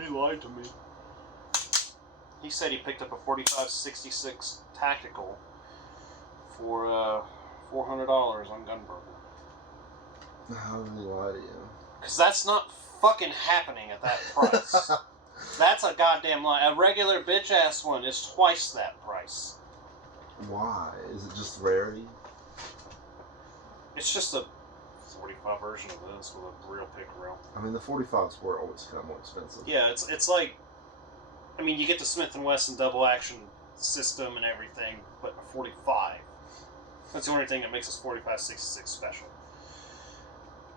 He lied to me. He said he picked up a 45-66 tactical for $400 on Gunbroker. How did he lie to you? Because that's not fucking happening at that price. That's a goddamn lie. A regular bitch-ass one is twice that price. Why? Is it just rarity? It's just a 45 version of this with a real pick reel. I mean, the 45s were always kind of more expensive. Yeah, it's like, I mean, you get the Smith & Wesson double action system and everything, but a 45. That's the only thing that makes this 45-66 special.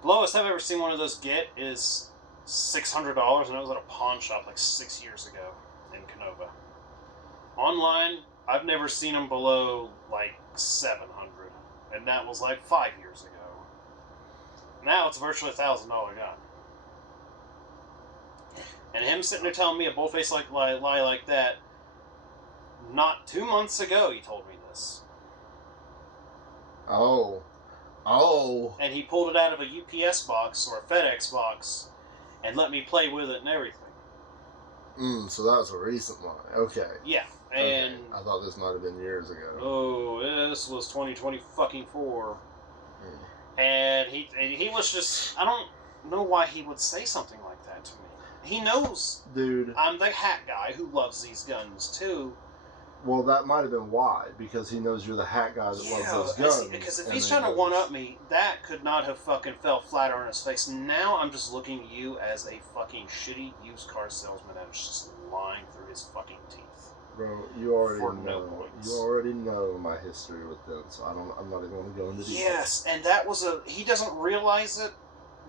The lowest I've ever seen one of those get is $600, and it was at a pawn shop like 6 years ago in Canova. Online, I've never seen them below like 700, and that was like 5 years ago. Now it's virtually a $1,000 gun. And him sitting there telling me a bullface lie like that, not 2 months ago he told me this. Oh. And he pulled it out of a UPS box or a FedEx box and let me play with it and everything. So that was a recent one. Okay. Yeah. And okay. I thought this might have been years ago. Oh, this was 2024. And he was just, I don't know why he would say something like that to me. He knows, dude, I'm the hat guy who loves these guns too. Well, that might have been why, because he knows you're the hat guy that loves those guns. Because if he's trying to one-up me, that could not have fucking fell flatter on his face. Now I'm just looking at you as a fucking shitty used car salesman that is just lying through his fucking teeth. Bro, you already know my history with them, so I'm not even going to go into detail. Yes, and that was he doesn't realize it,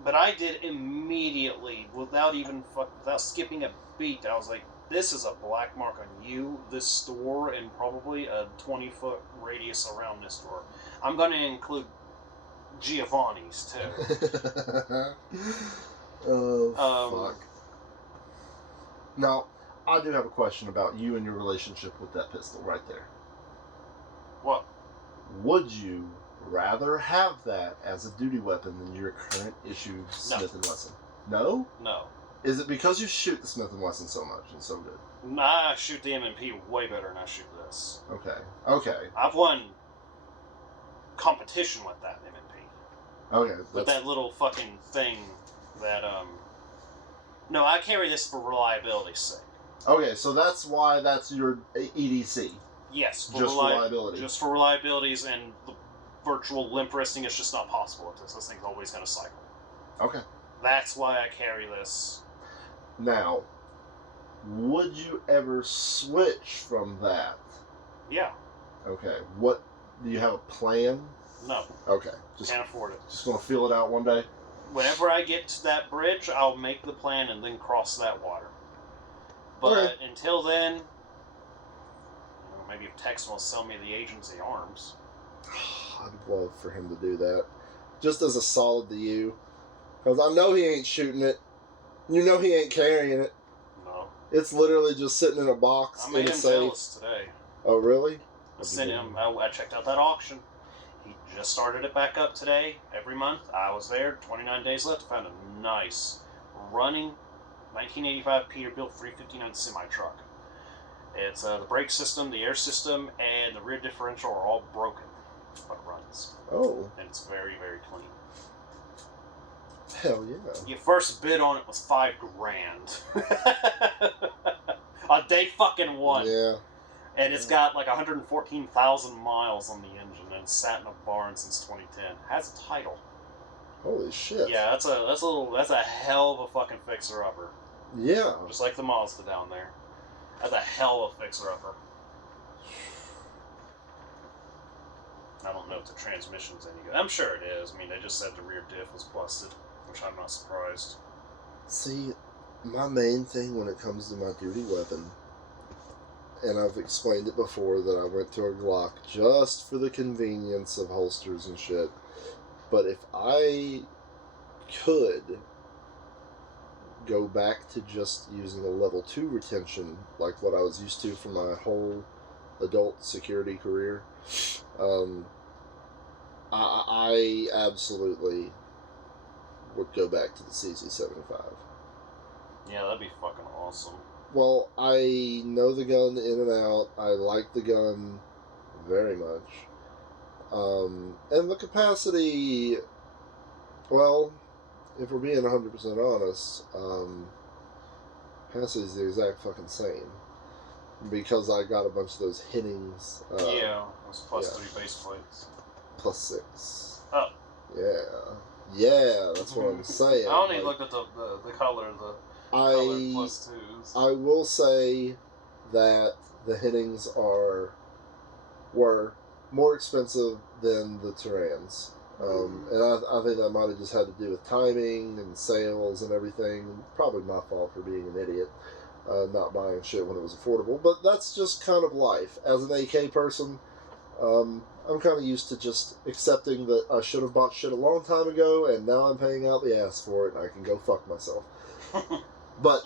but I did immediately, without skipping a beat. I was like, this is a black mark on you, this store, and probably a 20-foot radius around this store. I'm going to include Giovanni's, too. Oh, fuck. Now, I do have a question about you and your relationship with that pistol right there. What? Would you rather have that as a duty weapon than your current issue Smith & Wesson? No? No. Is it because you shoot the Smith & Wesson so much and so good? Nah, I shoot the M&P way better than I shoot this. Okay. I've won competition with that M&P. Okay. With that little fucking thing that, No, I carry this for reliability's sake. Okay, so that's why that's your EDC. Yes. Just for reliability. Just for reliabilities, and the virtual limp wristing is just not possible with this. This thing's always going to cycle. Okay. That's why I carry this. Now, would you ever switch from that? Yeah. Okay. What, do you have a plan? No. Okay. Can't afford it. Just going to feel it out one day? Whenever I get to that bridge, I'll make the plan and then cross that water. But until then, maybe if Tex will sell me the agency arms. I'd love for him to do that. Just as a solid to you. Because I know he ain't shooting it. You know he ain't carrying it. No. It's literally just sitting in a box I made him jealous today. Oh, really? I checked out that auction. He just started it back up today. Every month, I was there. 29 days left. Found a nice running 1985 Peterbilt 359 semi-truck. It's the brake system, the air system, and the rear differential are all broken, but it runs. Oh. And it's very, very clean. Hell yeah. Your first bid on it was $5,000. On day fucking one. Yeah. And it's got like 114,000 miles on the engine, and it's sat in a barn since 2010. Has a title. Holy shit. Yeah, that's a hell of a fucking fixer-upper. Yeah. Just like the Mazda down there. That's a hell of a fixer-upper. I don't know if the transmission's any good. I'm sure it is. I mean, they just said the rear diff was busted, which I'm not surprised. See, my main thing when it comes to my duty weapon, and I've explained it before that I went to a Glock just for the convenience of holsters and shit. But if I could go back to just using a level 2 retention, like what I was used to for my whole adult security career, I absolutely would go back to the CZ75. Yeah, that'd be fucking awesome. Well, I know the gun in and out. I like the gun very much. And the capacity, well, if we're being 100% honest, capacity is the exact fucking same. Because I got a bunch of those Hennings. Yeah, it's plus yeah. 3 base plates. Plus 6. Oh. Yeah. Yeah, that's what I'm saying. I only looked at the color, color plus 2s. I will say that the Hennings were more expensive than the Terrans. And I think that might have just had to do with timing and sales and everything. Probably my fault for being an idiot, not buying shit when it was affordable. But that's just kind of life. As an AK person, I'm kind of used to just accepting that I should have bought shit a long time ago, and now I'm paying out the ass for it, and I can go fuck myself. But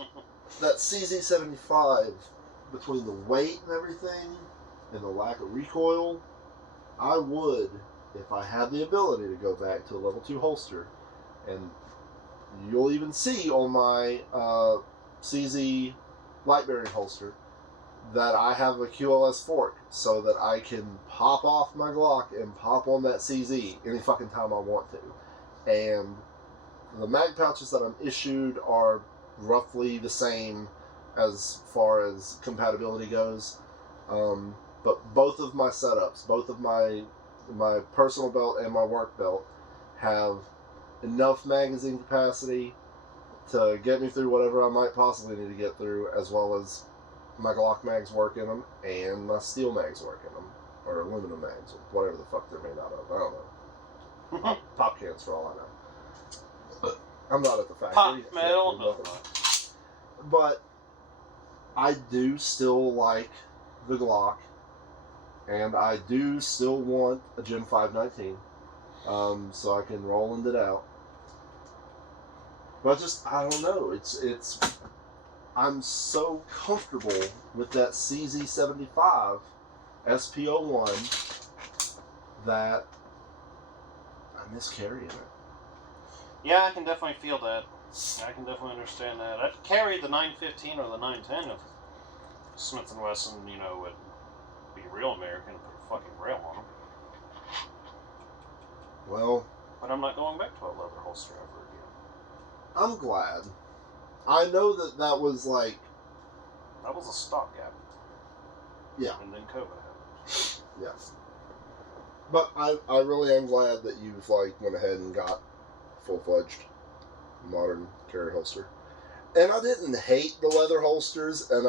that CZ75, between the weight and everything, and the lack of recoil, I would, if I had the ability to go back to a level 2 holster, and you'll even see on my CZ light bearing holster that I have a QLS fork so that I can pop off my Glock and pop on that CZ any fucking time I want to. And the mag pouches that I'm issued are roughly the same as far as compatibility goes. But both of my setups, both of my personal belt and my work belt, have enough magazine capacity to get me through whatever I might possibly need to get through, as well as my Glock mags work in them and my steel mags work in them, or aluminum mags, or whatever the fuck they're made out of. I don't know. Pop cans for all I know. But I'm not at the factory. Pop metal, no. But I do still like the Glock, and I do still want a Gen 519, so I can roll it out. But I don't know. I'm so comfortable with that CZ75 SP01 that I miss carrying it. Yeah, I can definitely feel that. I can definitely understand that. I'd carry the 915 or the 910 if Smith & Wesson, would be real American and put a fucking rail on them. Well... But I'm not going back to a leather holster ever again. I'm glad. I know that was like... That was a stopgap. Yeah. And then COVID happened. Yeah. But I really am glad that you've went ahead and got full-fledged modern carry holster. And I didn't hate the leather holsters, and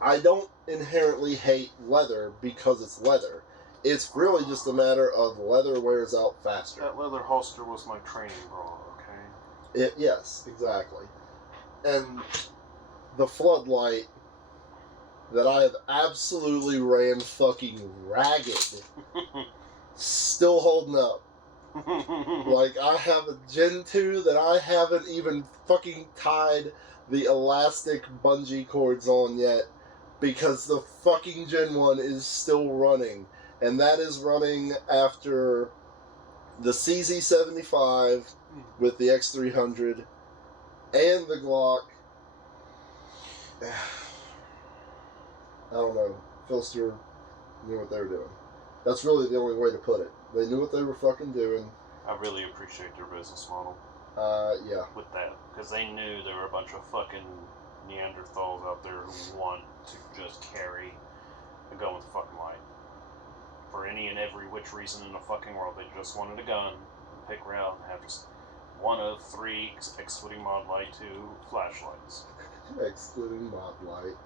I don't inherently hate leather because it's leather. It's really just a matter of leather wears out faster. That leather holster was my training bra, okay? Yes, exactly. And the floodlight that I have absolutely ran fucking ragged, still holding up. I have a Gen 2 that I haven't even fucking tied the elastic bungee cords on yet, because the fucking Gen 1 is still running. And that is running after the CZ75 with the X300 and the Glock. I don't know. Filster knew what they were doing. That's really the only way to put it. They knew what they were fucking doing. I really appreciate their business model. Yeah. With that. Because they knew there were a bunch of fucking Neanderthals out there who want to just carry a gun with a fucking light. For any and every which reason in the fucking world. They just wanted a gun, pick around, and have just one of 3, excluding mod light, 2 flashlights. Excluding mod light.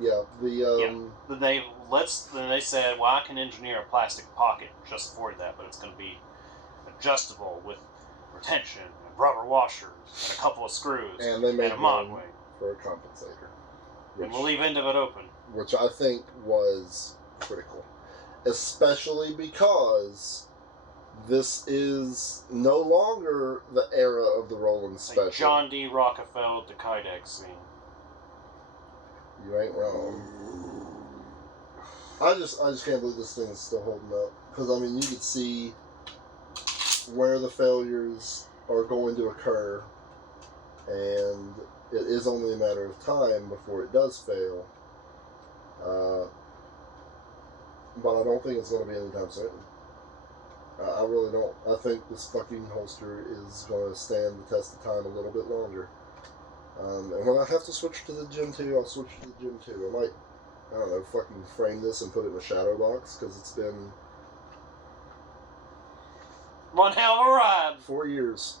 Yeah, Then they said, well, I can engineer a plastic pocket just for that, but it's going to be adjustable with retention and rubber washers and a couple of screws and they made a mod wing for a compensator, and we'll leave end of it open, which I think was critical, especially because this is no longer the era of the Roland Special. Like John D. Rockefeller, the Kydex scene. You ain't wrong. I just can't believe this thing is still holding up. Because, I mean, you could see where the failures are going to occur and it is only a matter of time before it does fail. But I don't think it's going to be anytime soon. I really don't. I think this fucking holster is going to stand the test of time a little bit longer. And when I have to switch to the Gen 2, I'll switch to the Gen 2. I might, I don't know, fucking frame this and put it in a shadow box, because it's been... One hell of a ride! 4 years.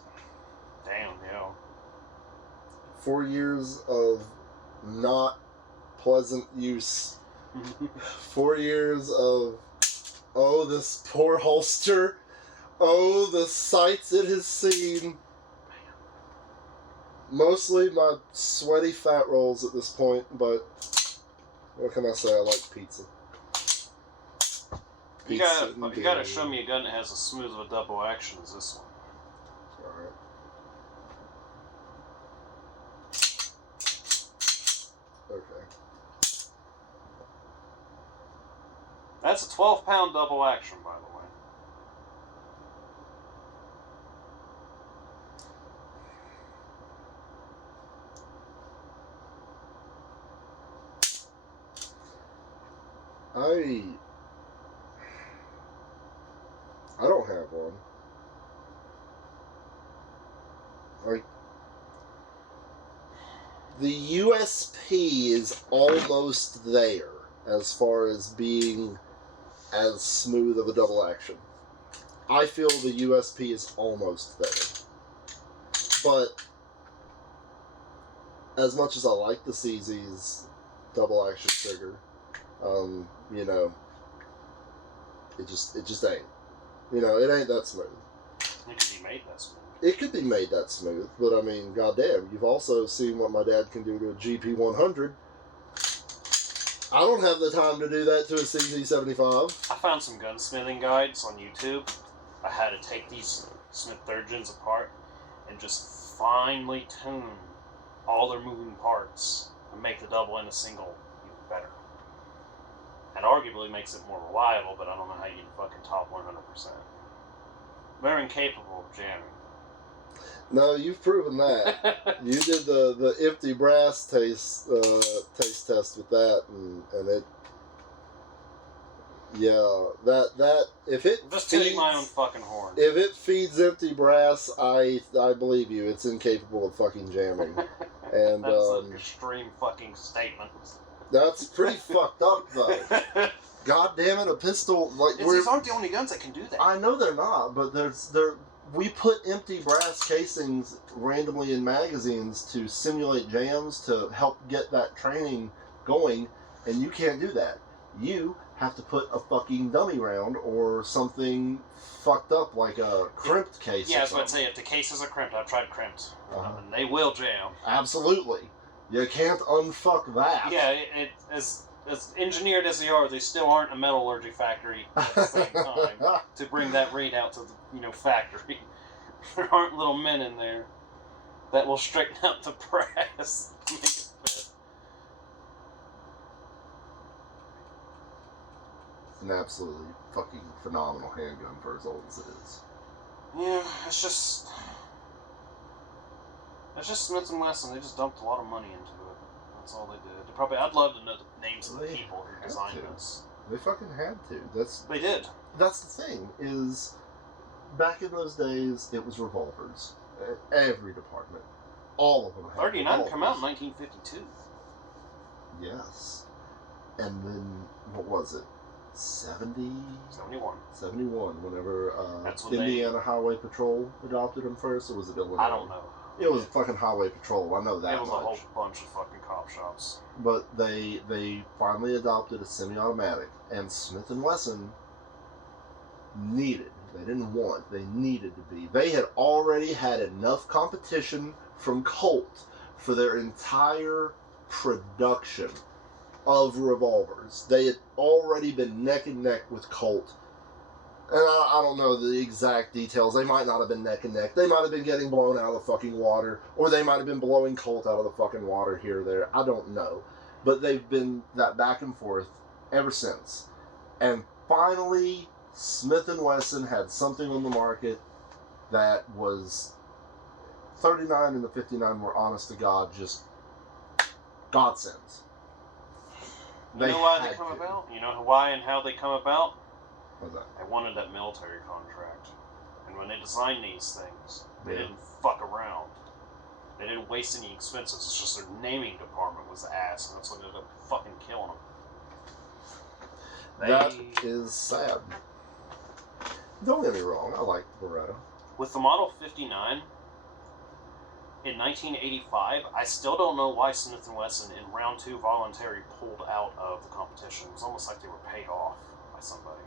Damn, yeah. 4 years of not pleasant use. 4 years of, oh, this poor holster. Oh, the sights it has seen. Mostly my sweaty fat rolls at this point, but what can I say? I like pizza. You gotta show me a gun that has as smooth of a double action as this one. Alright. Okay. That's a 12-pound double action, by the way. I don't have one. Like, the USP is almost there as far as being as smooth of a double action. I feel the USP is almost there. But as much as I like the CZ's double action trigger, you know, it just ain't. You know, it ain't that smooth. It could be made that smooth. It could be made that smooth, but I mean, goddamn, you've also seen what my dad can do to a GP100. I don't have the time to do that to a CZ75. I found some gunsmithing guides on YouTube. I had to take these Smith third gens apart and just finely tune all their moving parts and make the double and the single even better. And arguably makes it more reliable, but I don't know how you can fucking top 100%. They're incapable of jamming. No, you've proven that. You did the empty brass taste test with that, and it, yeah, that if it just feeds, tooting my own fucking horn. If it feeds empty brass, I believe you. It's incapable of fucking jamming. And that's an extreme fucking statement. That's pretty fucked up, though. God damn it, a pistol like these aren't the only guns that can do that. I know they're not, but we put empty brass casings randomly in magazines to simulate jams to help get that training going, and you can't do that. You have to put a fucking dummy round or something fucked up like a crimped case. Yeah, I was about to say, if the cases are crimped, I've tried crimped, and they will jam. Absolutely. You can't unfuck that. Yeah, as engineered as they are, they still aren't a metallurgy factory at the same time to bring that rate out to the factory. There aren't little men in there that will straighten out the brass to make it fit. It's an absolutely fucking phenomenal handgun for as old as it is. Yeah, it's just Smith & Wesson. They just dumped a lot of money into it. That's all they did. I'd love to know the names of the people who designed this. They fucking had to. They did. That's the thing, is back in those days, it was revolvers. Every department. All of them had 39 revolvers. come out in 1952. Yes. And then, what was it? 71. 71, whenever That's when Indiana Highway Patrol adopted them first, or was it Illinois? I don't know. It was fucking Highway Patrol, I know that It was much. a whole bunch of fucking cop shops. But they finally adopted a semi-automatic, and Smith & Wesson needed, they didn't want, they needed to be. They had already had enough competition from Colt for their entire production of revolvers. They had already been neck and neck with Colt. And I don't know the exact details. They might not have been neck and neck. They might have been getting blown out of the fucking water. Or they might have been blowing Colt out of the fucking water here or there. I don't know. But they've been that back and forth ever since. And finally, Smith & Wesson had something on the market that was 39 and the 59 were honest to God, just godsends. You know why they come about? You know why and how they come about? What's that? They wanted that military contract. And when they designed these things, they Yeah. didn't fuck around. They didn't waste any expenses. It's just their naming department was ass, and that's what ended up fucking killing them. That is sad. Don't get me wrong, I like the Beretta. With the Model 59, in 1985, I still don't know why Smith & Wesson in round 2 voluntary pulled out of the competition. It was almost like they were paid off by somebody.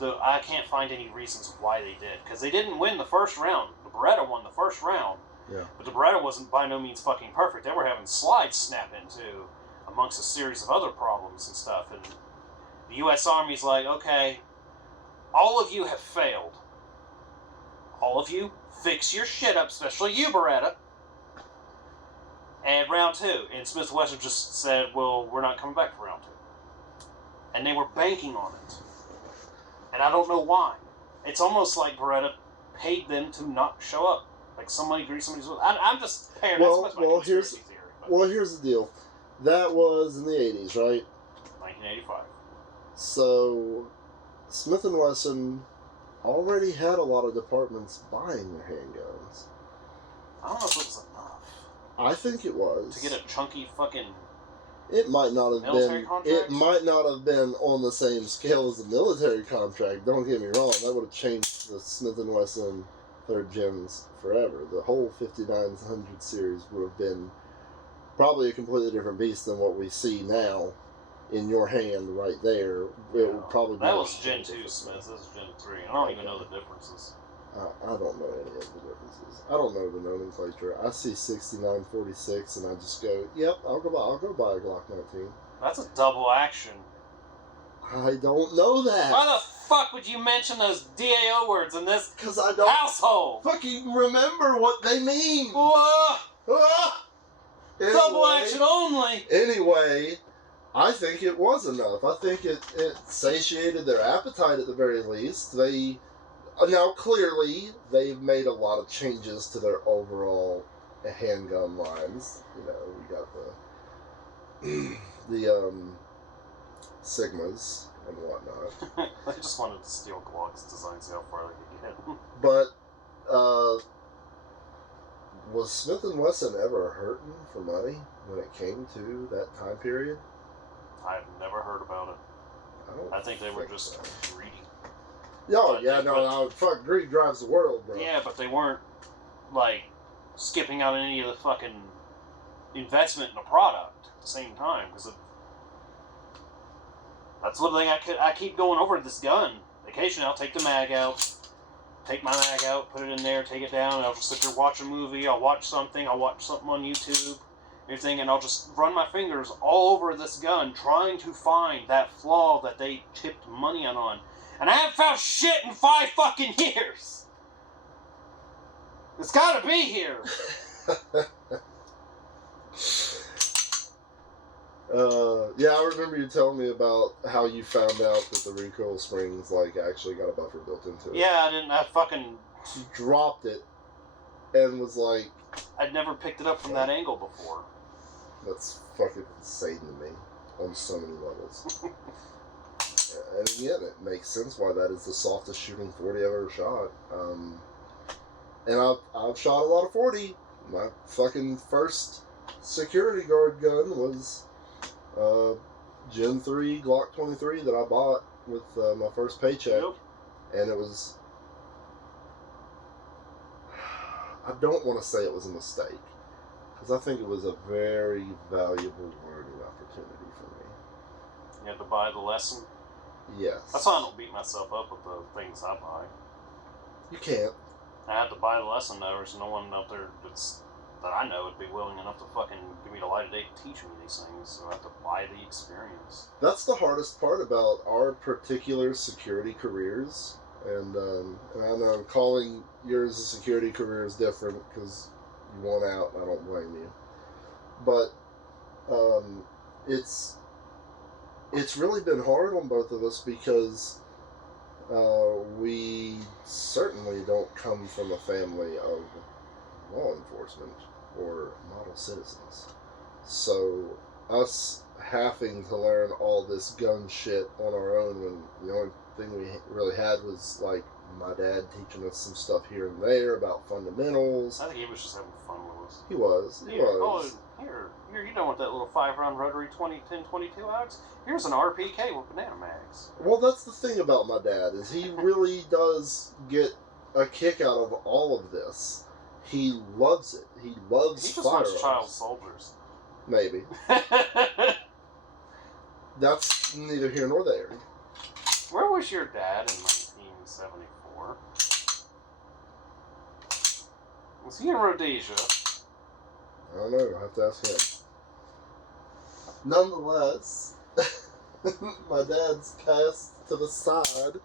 I can't find any reasons why they did, because they didn't win the first round. The Beretta won the first round, Yeah. but the Beretta wasn't by no means fucking perfect. They were having slides snap into, amongst a series of other problems and stuff, and the U.S. Army's like, okay, all of you have failed. All of you, fix your shit up, especially you, Beretta. And round 2, and Smith & Wesson just said, well, we're not coming back for round 2. And they were banking on it. And I don't know why. It's almost like Beretta paid them to not show up. Like somebody greased somebody's wheel. I'm just paying. That's my conspiracy theory. Well, here's the deal. That was in the 80s, right? 1985. So, Smith & Wesson already had a lot of departments buying their handguns. I don't know if it was enough. I think it was. To get a chunky fucking... It might not have military been. contract? It might not have been on the same scale as the military contract. Don't get me wrong. That would have changed the Smith & Wesson 3rd Gens forever. The whole 5900 series would have been probably a completely different beast than what we see now in your hand right there. It would probably be. That was Gen 2 Smith. This is Gen 3. I don't even know the differences. I don't know any of the differences. I don't know the nomenclature. I see 6946 and I just go, yep, I'll go buy a Glock 19. That's a double action. I don't know that. Why the fuck would you mention those DAO words in this Because I don't household? fucking remember what they mean. Whoa! Anyway, Double action only. Anyway, I think it was enough. I think it satiated their appetite at the very least. They now clearly they've made a lot of changes to their overall handgun lines. You know, we got the Sigmas and whatnot. I just wanted to steal Glock's design, see how far they could get. But was Smith & Wesson ever hurting for money when it came to that time period? I've never heard about it. I think they were just greedy. Oh, yeah, no, fuck, greed drives the world, bro. Yeah, but they weren't, like, skipping out on any of the fucking investment in the product at the same time, because that's one thing I keep going over this gun. Occasionally I'll take the mag out, take my mag out, put it in there, take it down, and I'll just sit there, watch a movie, I'll watch something on YouTube, everything, and I'll just run my fingers all over this gun, trying to find that flaw that they tipped money on. And I haven't found shit in 5 fucking years! It's gotta be here! Yeah, I remember you telling me about how you found out that the recoil springs, like, actually got a buffer built into it. Yeah, I fucking... You dropped it and was like... I'd never picked it up from that angle before. That's fucking insane to me on so many levels. And again, it makes sense why that is the softest shooting 40 I've ever shot. And I've shot a lot of 40. My fucking first security guard gun was Gen 3 Glock 23 that I bought with my first paycheck. Yep. And it was... I don't want to say it was a mistake, because I think it was a very valuable learning opportunity for me. You had to buy the lesson? Yes. That's why I don't beat myself up with the things I buy. You can't. I had to buy the lesson, though. There's no one out there that I know would be willing enough to fucking give me the light of day to teach me these things, so I have to buy the experience. That's the hardest part about our particular security careers, and I know calling yours a security career is different because you want out, and I don't blame you. But it's really been hard on both of us because we certainly don't come from a family of law enforcement or model citizens. So us having to learn all this gun shit on our own when the only thing we really had was like my dad teaching us some stuff here and there about fundamentals. I think he was just having fun with us. He was. Here, you don't want that little 5-round rotary 10-22 Alex? Here's an RPK with banana mags. Well, that's the thing about my dad, is he really does get a kick out of all of this. He loves it. He loves He just firearms. wants child soldiers. Maybe. That's neither here nor there. Where was your dad in 1974? Was he in Rhodesia? I don't know. I have to ask him. Nonetheless, my dad's passed to the side.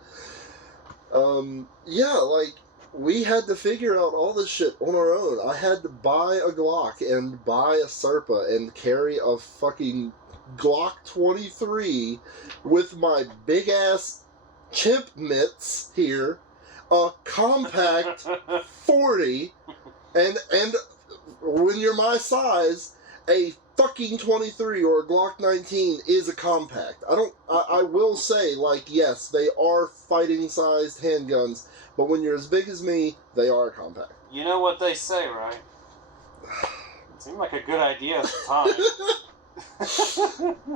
Yeah, like, we had to figure out all this shit on our own. I had to buy a Glock and buy a Serpa and carry a fucking Glock 23 with my big ass chimp mitts here, a compact 40, and when you're my size, a fucking 23 or a Glock 19 is a compact. I will say, like, yes, they are fighting sized handguns, but when you're as big as me, they are a compact. You know what they say, right? It seemed like a good idea at the time.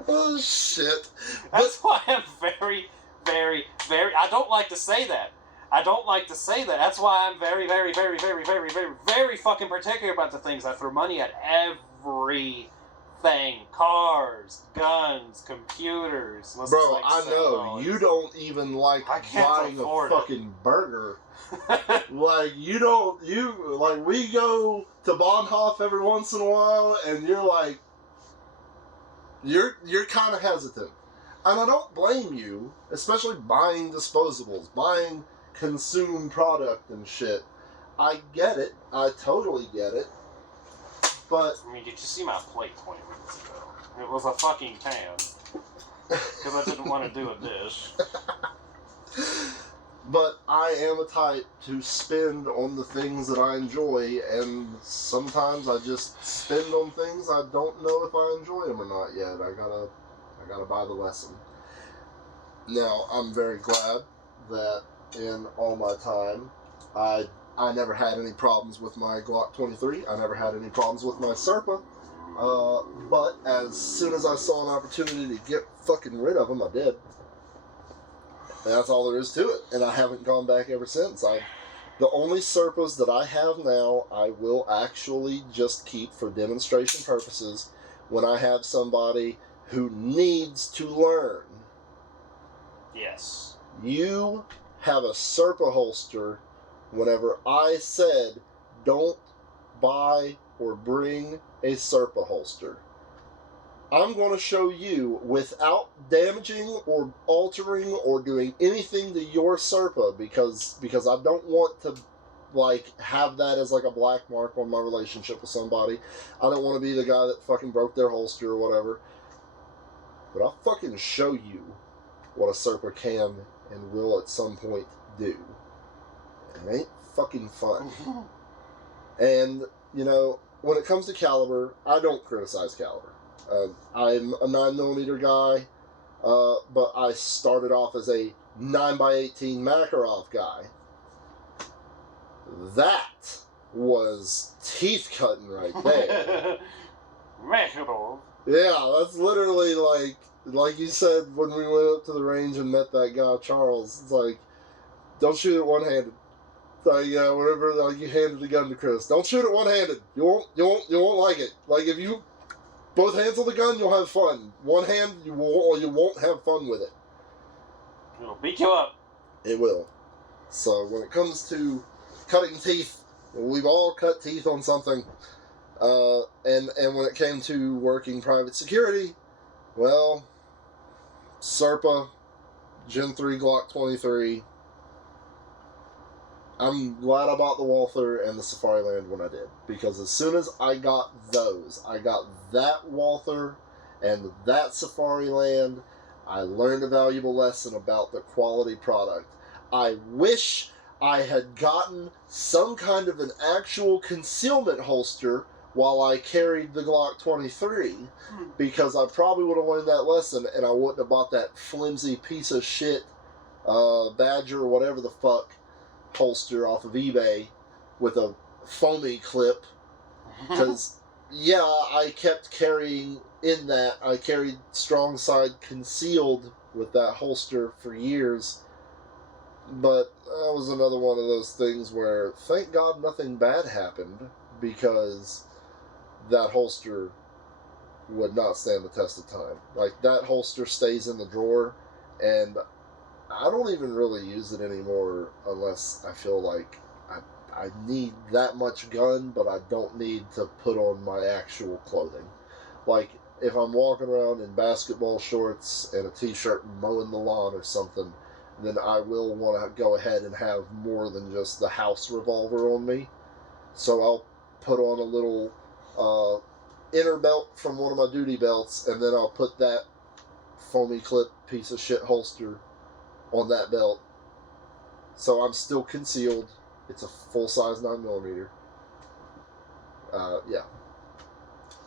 Oh, shit. That's why I'm very, very, very... I don't like to say that. That's why I'm very, very, very, very, very, very, very fucking particular about the things I throw money at. Everything. Cars, guns, computers. Bro, I know. You don't even like buying a fucking burger. Like, we go to Bonhoff every once in a while, and you're like, you're kind of hesitant. And I don't blame you, especially buying disposables, buying consumed product and shit. I get it. I totally get it. But I mean, did you see my plate 20 minutes ago? It was a fucking tan. Because I didn't want to do a dish. But I am a type to spend on the things that I enjoy, and sometimes I just spend on things I don't know if I enjoy them or not yet. I gotta buy the lesson. Now, I'm very glad that in all my time, I never had any problems with my Glock 23. I never had any problems with my Serpa. But as soon as I saw an opportunity to get fucking rid of them, I did. And that's all there is to it. And I haven't gone back ever since. The only Serpas that I have now, I will actually just keep for demonstration purposes when I have somebody who needs to learn. Yes. You have a Serpa holster whenever I said don't buy or bring a Serpa holster. I'm going to show you, without damaging or altering or doing anything to your Serpa, because I don't want to like have that as like a black mark on my relationship with somebody. I don't want to be the guy that fucking broke their holster or whatever. But I'll fucking show you what a Serpa can and will at some point do. It ain't fucking fun. And, you know, when it comes to caliber, I don't criticize caliber. I'm a 9mm guy, but I started off as a 9x18 Makarov guy. That was teeth cutting right there. Makarov. Yeah, that's literally like you said when we went up to the range and met that guy Charles. It's like, don't shoot it one-handed. Like, whenever like you handed the gun to Chris, don't shoot it one-handed. You won't like it. Like, if you both hands on the gun, you'll have fun. One hand, you won't have fun with it. It'll beat you up. It will. So when it comes to cutting teeth, we've all cut teeth on something. And when it came to working private security, well, Serpa, Gen 3 Glock 23. I'm glad I bought the Walther and the Safariland when I did, because as soon as I got those, I got that Walther and that Safariland, I learned a valuable lesson about the quality product. I wish I had gotten some kind of an actual concealment holster while I carried the Glock 23, because I probably would have learned that lesson and I wouldn't have bought that flimsy piece of shit Badger or whatever the fuck holster off of eBay with a foamy clip. Because, yeah, I kept carrying in that. I carried strong side concealed with that holster for years. But that was another one of those things where, thank God nothing bad happened, because that holster would not stand the test of time. Like, that holster stays in the drawer, and I don't even really use it anymore unless I feel like I need that much gun, but I don't need to put on my actual clothing. Like, if I'm walking around in basketball shorts and a t-shirt and mowing the lawn or something, then I will want to go ahead and have more than just the house revolver on me. So I'll put on a little inner belt from one of my duty belts, and then I'll put that foamy clip piece of shit holster on that belt. So I'm still concealed. It's a full-size 9mm. Yeah.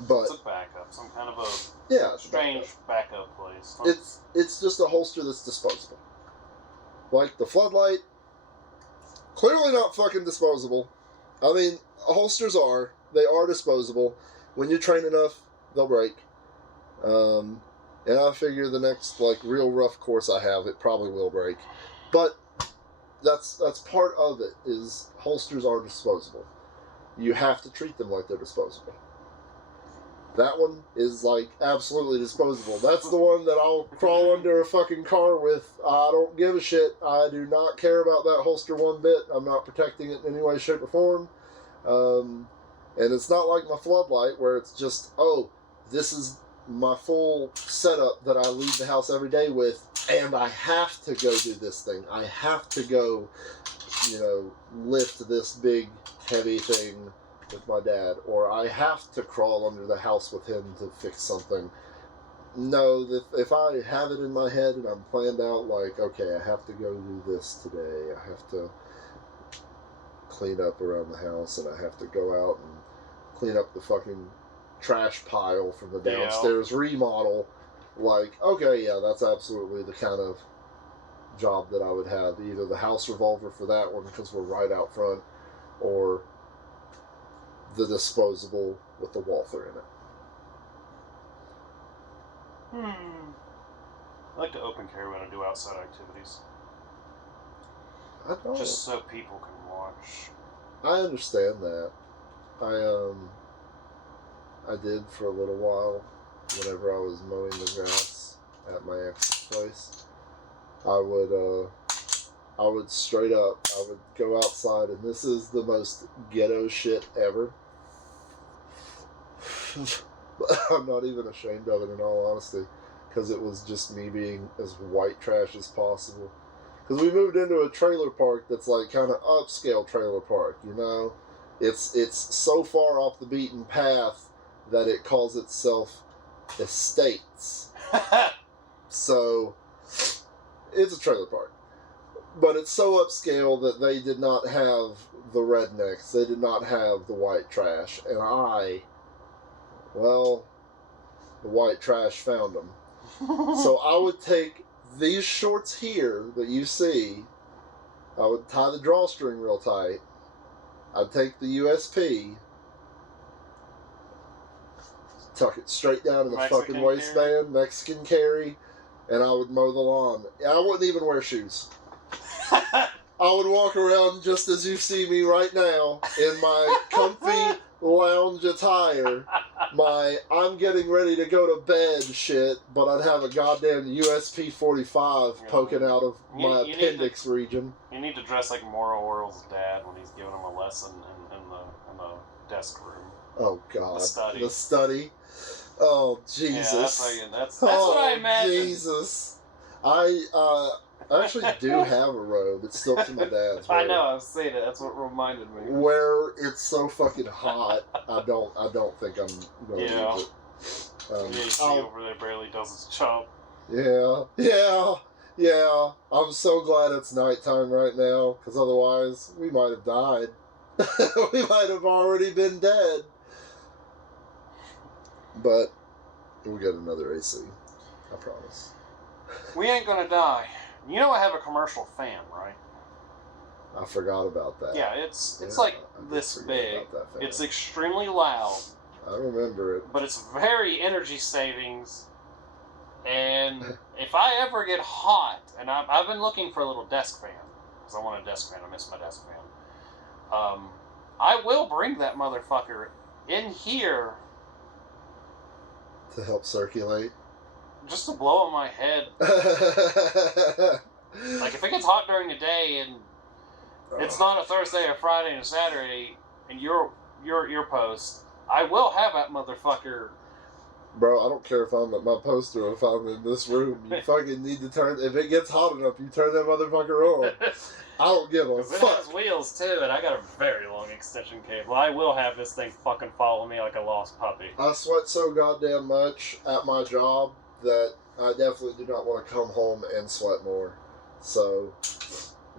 But it's a backup, some kind of a strange backup place. Huh? It's just a holster that's disposable. Like the floodlight, clearly not fucking disposable. I mean, holsters they are disposable. When you train enough, they'll break. And I figure the next real rough course I have, it probably will break. But that's part of it, is holsters are disposable. You have to treat them like they're disposable. That one is absolutely disposable. That's the one that I'll crawl under a fucking car with. I don't give a shit. I do not care about that holster one bit. I'm not protecting it in any way, shape, or form. And it's not like my floodlight where it's just, oh, this is my full setup that I leave the house every day with, and I have to go do this thing. I have to go, lift this big, heavy thing with my dad, or I have to crawl under the house with him to fix something. No, if I have it in my head and I'm planned out, okay, I have to go do this today, I have to clean up around the house, and I have to go out and clean up the fucking trash pile from the downstairs remodel, okay, yeah, that's absolutely the kind of job that I would have. Either the house revolver for that one, because we're right out front, or the disposable with the Walther in it. I like to open carry when I do outside activities. I don't. Just so people can watch. I understand that. I did for a little while, whenever I was mowing the grass at my ex's place. I would straight up, I would go outside, and this is the most ghetto shit ever. But I'm not even ashamed of it, in all honesty, because it was just me being as white trash as possible. Because we moved into a trailer park that's kind of upscale trailer park, It's so far off the beaten path that it calls itself estates. So, it's a trailer park. But it's so upscale that they did not have the rednecks. They did not have the white trash. And the white trash found them. So I would take these shorts here that you see, I would tie the drawstring real tight. I'd take the USP, tuck it straight down in the fucking waistband, Mexican carry, and I would mow the lawn. I wouldn't even wear shoes. I would walk around just as you see me right now in my comfy lounge attire, my I'm getting ready to go to bed shit, but I'd have a goddamn USP 45 poking out of my appendix region. You need to dress like Maura Orwell's dad when he's giving him a lesson in the desk room. Oh God, the study. Oh Jesus. Yeah, that's what I imagine. Jesus. I actually do have a robe. It's still from my dad's robe. I know, I've seen it. That's what reminded me. Where it's so fucking hot, I don't think I'm going to use it. The AC over there barely does its job. Yeah. Yeah, I'm so glad it's nighttime right now, because otherwise we might have died. We might have already been dead. But we'll get another AC. I promise. We ain't gonna die. You know I have a commercial fan, right? I forgot about that. Yeah, it's like I this forget big. about that fan. It's extremely loud. I remember it. But it's very energy savings. And if I ever get hot, and I've been looking for a little desk fan, because I want a desk fan, I miss my desk fan. I will bring that motherfucker in here To help circulate. just to blow on my head. Like if it gets hot during the day and it's not a Thursday or Friday and a Saturday and your post, I will have that motherfucker. Bro, I don't care if I'm at my post or if I'm in this room. You fucking need to turn. If it gets hot enough, you turn that motherfucker on. I don't give a fuck. It has wheels too, and I got a very long extension cable. I will have this thing fucking follow me like a lost puppy. I sweat so goddamn much at my job that I definitely do not want to come home and sweat more. So,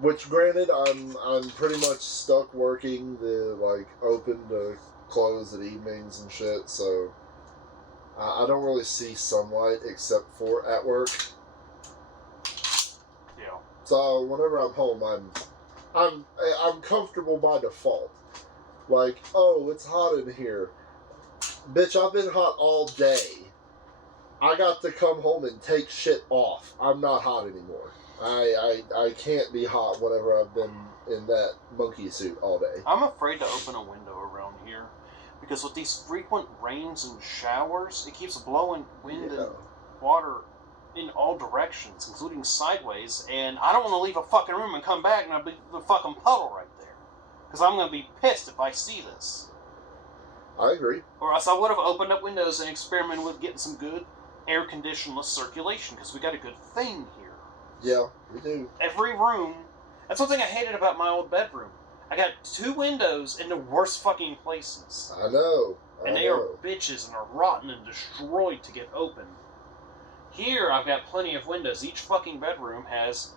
which granted, I'm pretty much stuck working the like open to close at evenings and shit. So. I don't really see sunlight except for at work. Yeah. So whenever I'm home, I'm comfortable by default. Like, oh, it's hot in here. Bitch, I've been hot all day. I got to come home and take shit off. I'm not hot anymore. I can't be hot whenever I've been in that monkey suit all day. I'm afraid to open a window around here. Because with these frequent rains and showers, it keeps blowing wind and water in all directions, including sideways, and I don't want to leave a fucking room and come back and I'll be the fucking puddle right there. Because I'm going to be pissed if I see this. I agree. Or else I would have opened up windows and experimented with getting some good air-conditionless circulation, because we got a good thing here. Yeah, we do. Every room... That's one thing I hated about my old bedroom. I got 2 windows in the worst fucking places. I know. And they are bitches and are rotten and destroyed to get open. Here, I've got plenty of windows. Each fucking bedroom has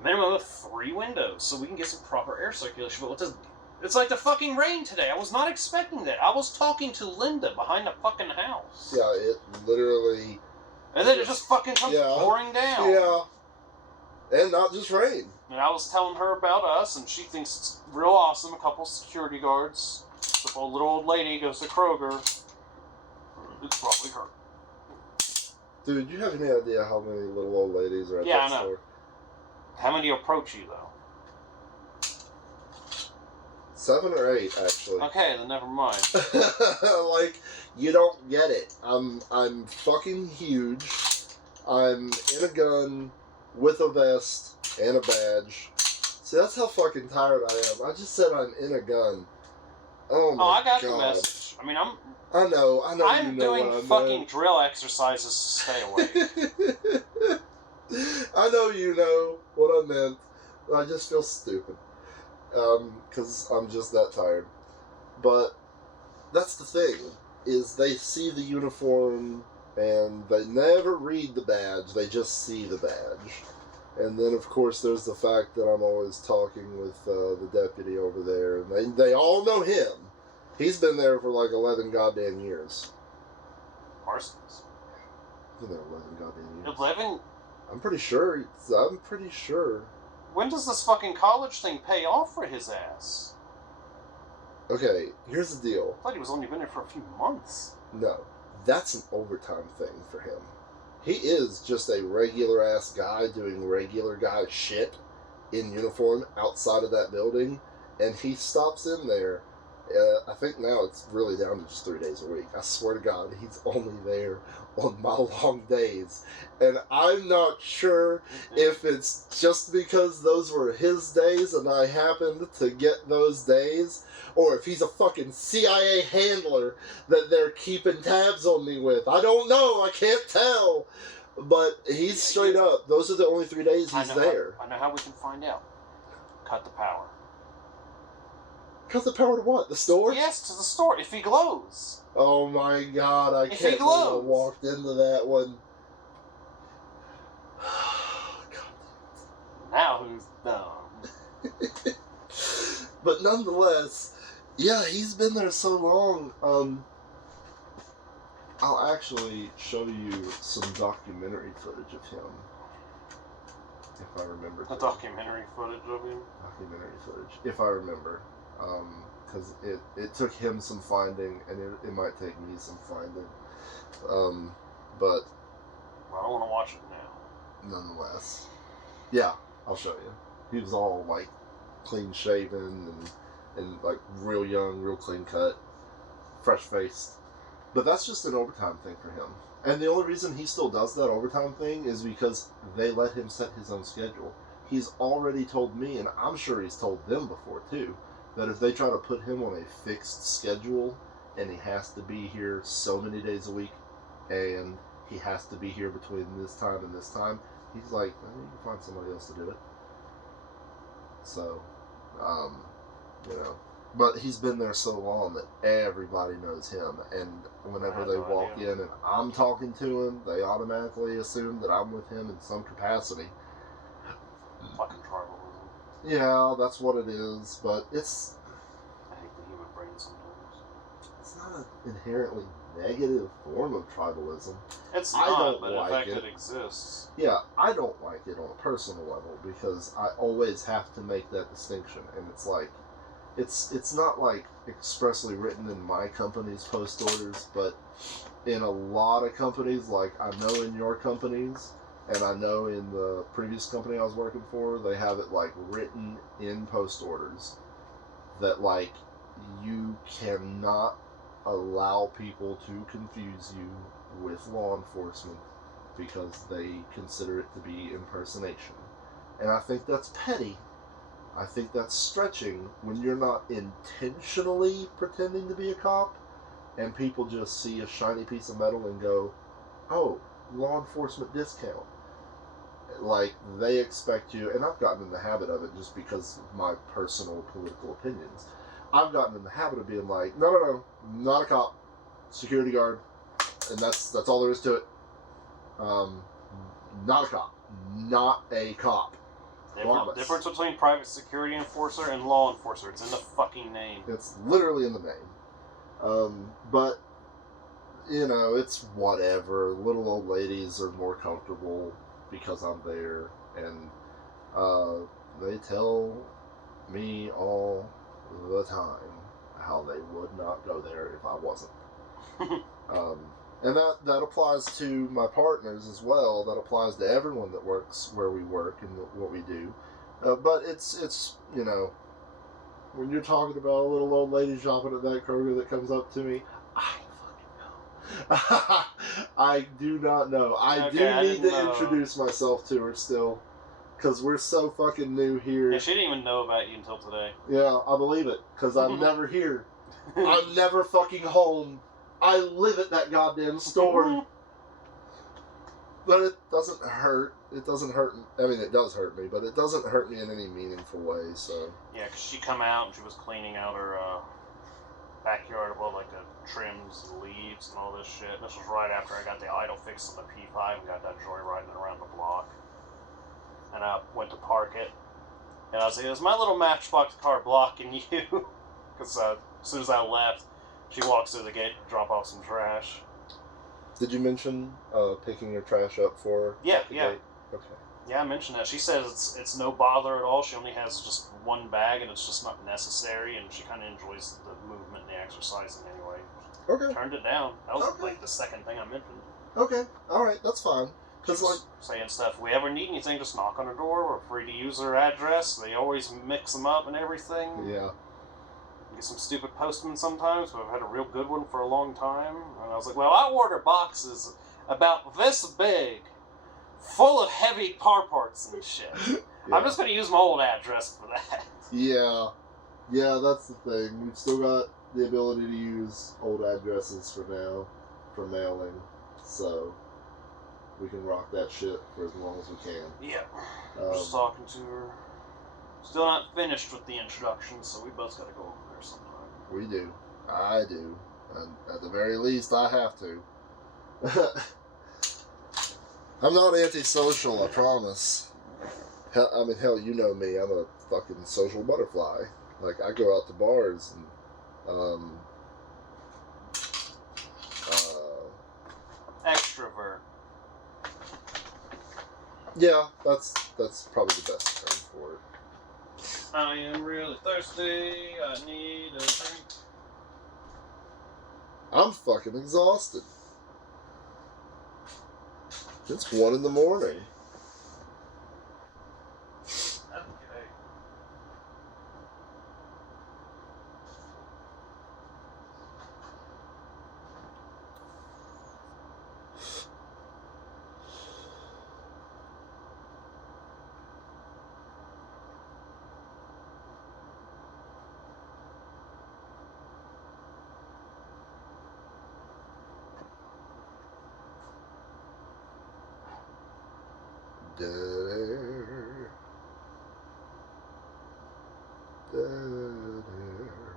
a minimum of 3 windows, so we can get some proper air circulation. But it's like the fucking rain today. I was not expecting that. I was talking to Linda behind the fucking house. Yeah, it literally... And then it just fucking comes pouring down. Yeah. And not just rain. And I was telling her about us, and she thinks it's real awesome. A couple security guards. If a little old lady goes to Kroger, it's probably her. Dude, you have any idea how many little old ladies are at that store? Yeah, I know. How many approach you, though? 7 or 8, actually. Okay, then never mind. Like, you don't get it. I'm fucking huge. I'm in a gun with a vest and a badge. See, that's how fucking tired I am. I just said I'm in a gun. Oh my god. Oh, I got the message. I mean, I know. I'm you know doing what I fucking meant. drill exercises to stay awake. I know you know what I meant. I just feel stupid. Because I'm just that tired. But that's the thing, is they see the uniform and they never read the badge, they just see the badge. And then, of course, there's the fact that I'm always talking with the deputy over there, and they all know him. He's been there for like 11 goddamn years. Parsons? He's been there 11 goddamn years. 11? I'm pretty sure. When does this fucking college thing pay off for his ass? Okay, here's the deal. I thought he was only been there for a few months. No, that's an overtime thing for him. He is just a regular-ass guy doing regular guy shit in uniform outside of that building, and he stops in there. I think now it's really down to just 3 days a week. I swear to God, he's only there on my long days. And I'm not sure if it's just because those were his days and I happened to get those days, or if he's a fucking CIA handler that they're keeping tabs on me with. I don't know. I can't tell. But he's straight up. Those are the only 3 days he's there. I know how we can find out. Cut the power. Cut the power to what? The store? Yes, to the store. If he glows. Oh my god, I can't believe I walked into that one. God Now who's dumb? But nonetheless, yeah, he's been there so long. I'll actually show you some documentary footage of him. If I remember. The documentary footage of him? Documentary footage, if I remember. Because it took him some finding, and it might take me some finding. But I don't want to watch it now. Nonetheless. Yeah, I'll show you. He was all, like, clean shaven and like, real young, real clean cut, fresh-faced. But that's just an overtime thing for him. And the only reason he still does that overtime thing is because they let him set his own schedule. He's already told me, and I'm sure he's told them before too, that if they try to put him on a fixed schedule and he has to be here so many days a week and he has to be here between this time and this time, he's like, well, you can find somebody else to do it. So, you know. But he's been there so long that everybody knows him, and whenever they walk in and I'm talking to him, they automatically assume that I'm with him in some capacity. Fucking tribalism. Yeah, that's what it is, but it's... I hate the human brain sometimes. It's not an inherently negative form of tribalism. It's I not, don't but like in fact it. It exists. Yeah, I don't like it on a personal level because I always have to make that distinction, and it's like, it's not like expressly written in my company's post orders, but in a lot of companies, like I know in your companies, and I know in the previous company I was working for, they have it like written in post orders that like you cannot allow people to confuse you with law enforcement because they consider it to be impersonation. And I think that's petty. I think that's stretching when you're not intentionally pretending to be a cop and people just see a shiny piece of metal and go, oh, law enforcement discount. Like, they expect you, and I've gotten in the habit of it just because of my personal political opinions. I've gotten in the habit of being like, no, not a cop, security guard, and that's all there is to it. Not a cop. Not a cop. Difference between private security enforcer and law enforcer. It's in the fucking name. It's literally in the name. But, you know, it's whatever. Little old ladies are more comfortable because I'm there. And they tell me all the time how they would not go there if I wasn't. And that applies to my partners as well. That applies to everyone that works where we work and what we do. But it's you know, when you're talking about a little old lady shopping at that Kroger that comes up to me, I don't fucking know. I do not know. I do need to introduce myself to her still. Because we're so fucking new here. Yeah, she didn't even know about you until today. Yeah, I believe it. Because I'm never here. I'm never fucking home. I live at that goddamn store. But it doesn't hurt. It doesn't hurt. I mean, it does hurt me, but it doesn't hurt me in any meaningful way, so. Yeah, because she come out and she was cleaning out her backyard of all, like, the trims and leaves and all this shit. This was right after I got the idle fixed on the P5 and got that joyriding around the block. And I went to park it. And I was like, is my little Matchbox car blocking you? Because as soon as I left, she walks through the gate to drop off some trash. Did you mention picking your trash up for her? Yeah. Gate? Okay. Yeah, I mentioned that. She says it's no bother at all. She only has just one bag, and it's just not necessary, and she kind of enjoys the movement and the exercising anyway. Okay. Turned it down. That was like the second thing I mentioned. Okay. All right. That's fine. Because, like, saying stuff, if we ever need anything, just knock on her door. We're free to use her address. They always mix them up and everything. Yeah. Get some stupid postmen sometimes, but I've had a real good one for a long time. And I was like, well, I order boxes about this big, full of heavy car parts and shit. Yeah. I'm just going to use my old address for that. Yeah. Yeah, that's the thing. We've still got the ability to use old addresses for now, for mailing. So we can rock that shit for as long as we can. Yeah. I'm just talking to her. Still not finished with the introduction, so we both got to go over there sometime. We do. I do. And at the very least, I have to. I'm not antisocial, I promise. Hell, you know me. I'm a fucking social butterfly. Like, I go out to bars and, Extrovert. yeah, that's probably the best term for it. I am really thirsty. I need a drink. I'm fucking exhausted. It's 1 in the morning. Okay. Dead air. Dead air.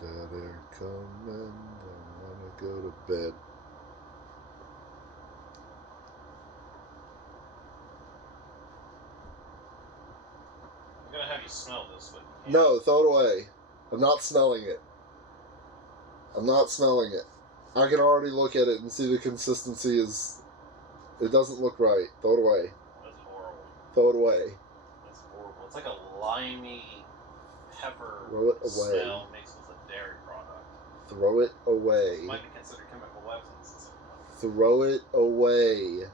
Dead air coming. I wanna go to bed. I'm gonna have you smell this, but you can't. No, throw it away. I'm not smelling it. I'm not smelling it. I can already look at it and see the consistency is... It doesn't look right. Throw it away. That's horrible. Throw it away. That's horrible. It's like a limey pepper Throw it away. smell mixed with a dairy product. Throw it away. It might be considered chemical weapons. Throw it away.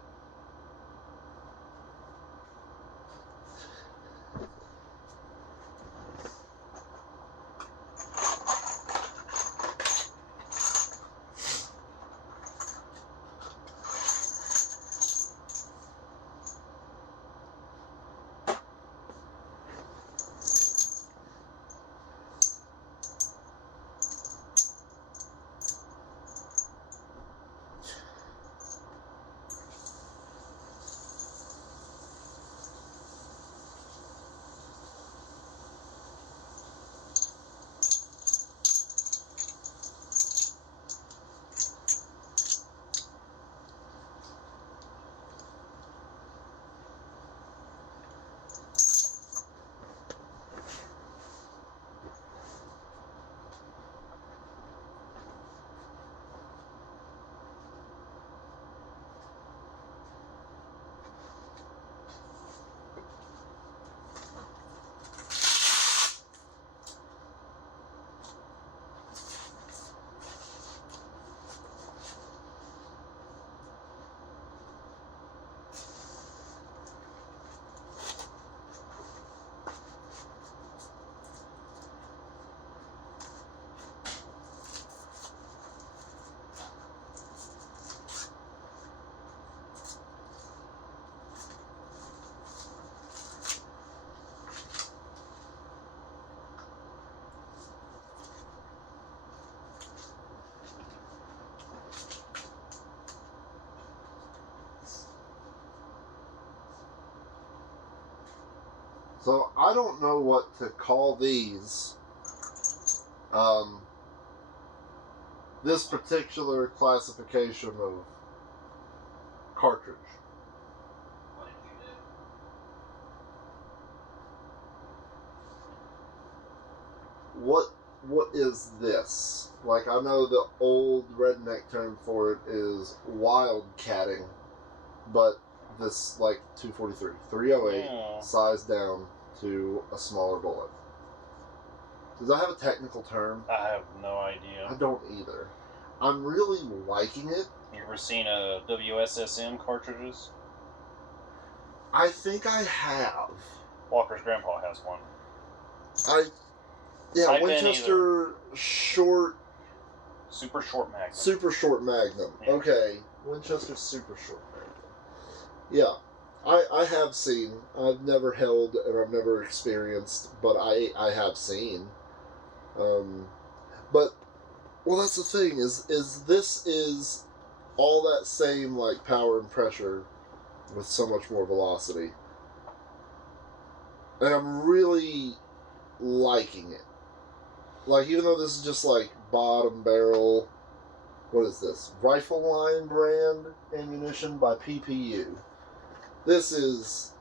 So I don't know what to call these. This particular classification of cartridge. What did you do? What is this? Like, I know the old redneck term for it is wildcatting, but this, like, 243, 308, Yeah. sized down to a smaller bullet. Does that have a technical term? I have no idea. I don't either. I'm really liking it. You ever seen a WSSM cartridges? I think I have. Walker's grandpa has one. Yeah, Winchester short... Super short magnum. Super short magnum. Yeah. Okay. Winchester super short magnum. Yeah. I have seen. I've never held and I've never experienced, but I have seen. But, well, that's the thing, is this is all that same, like, power and pressure with so much more velocity. And I'm really liking it. Like, even though this is just, like, bottom barrel, what is this? Rifle Line brand ammunition by PPU. This is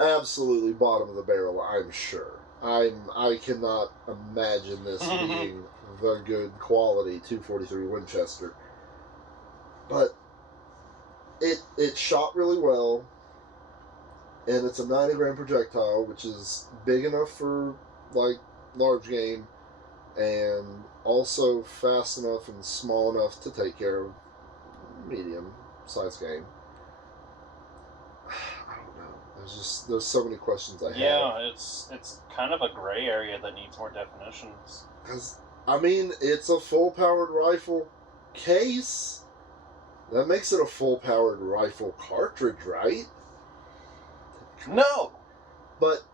absolutely bottom of the barrel, I'm sure. I cannot imagine this being the good quality 243 Winchester. But it shot really well, and it's a 90 gram projectile, which is big enough for like large game, and also fast enough and small enough to take care of medium size game. I don't know. There's so many questions I have. Yeah, it's kind of a gray area that needs more definitions. Because, I mean, it's a full-powered rifle case. That makes it a full-powered rifle cartridge, right? No! But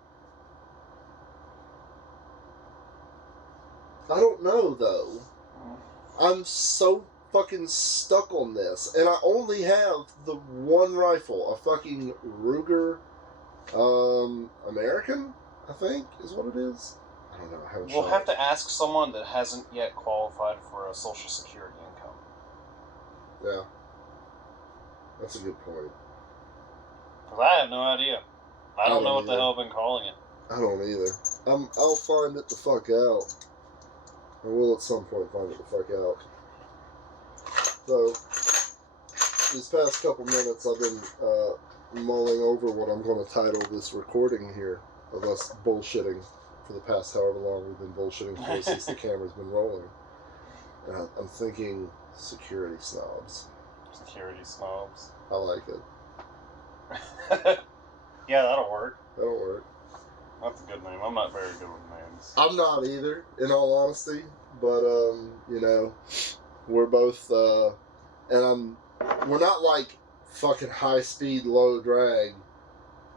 I don't know, though. I'm so fucking stuck on this. And I only have the one rifle, a fucking Ruger American, I think, is what it is. I don't know. I haven't We'll shot have it. to ask someone that hasn't yet qualified for a Social Security income. Yeah. That's a good point. Because I have no idea. I don't know what the either. hell I've been calling it. I don't either. I'll find it the fuck out. I will at some point find it the fuck out. So, these past couple minutes I've been mulling over what I'm going to title this recording here of us bullshitting for the past however long we've been bullshitting for since the camera's been rolling. And I'm thinking Security Snobs. Security Snobs. I like it. Yeah, that'll work. That'll work. That's a good name. I'm not very good with names. I'm not either, in all honesty. But, you know, we're both, and we're not like fucking high speed, low drag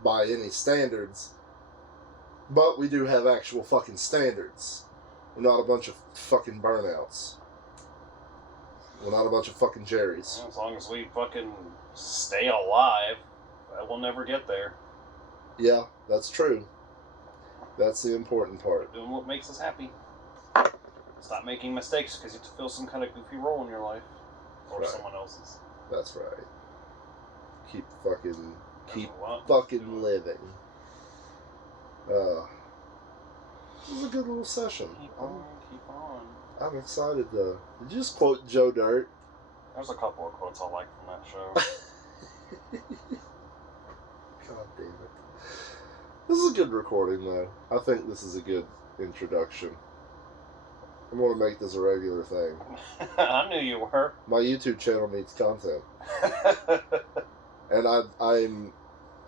by any standards. But we do have actual fucking standards. We're not a bunch of fucking burnouts. We're not a bunch of fucking Jerrys. Yeah, as long as we fucking stay alive, we'll never get there. Yeah, that's true. That's the important part. Doing what makes us happy. Stop making mistakes because you have to fill some kind of goofy role in your life. Or Right. someone else's. That's right. Keep fucking Keep living. This is a good little session. Keep on. I'm excited though. Did you just quote Joe Dirt? There's a couple of quotes I like from that show. God damn it. This is a good recording though. I think this is a good introduction. I'm going to make this a regular thing. I knew you were. My YouTube channel needs content. And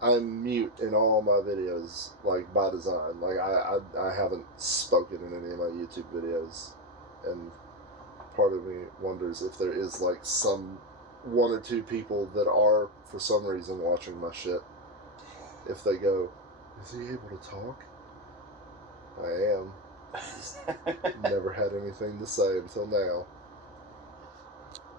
I'm mute in all my videos, like by design. Like I haven't spoken in any of my YouTube videos, and part of me wonders if there is like some one or two people that are for some reason watching my shit. If they go, is he able to talk? I am. Just never had anything to say until now.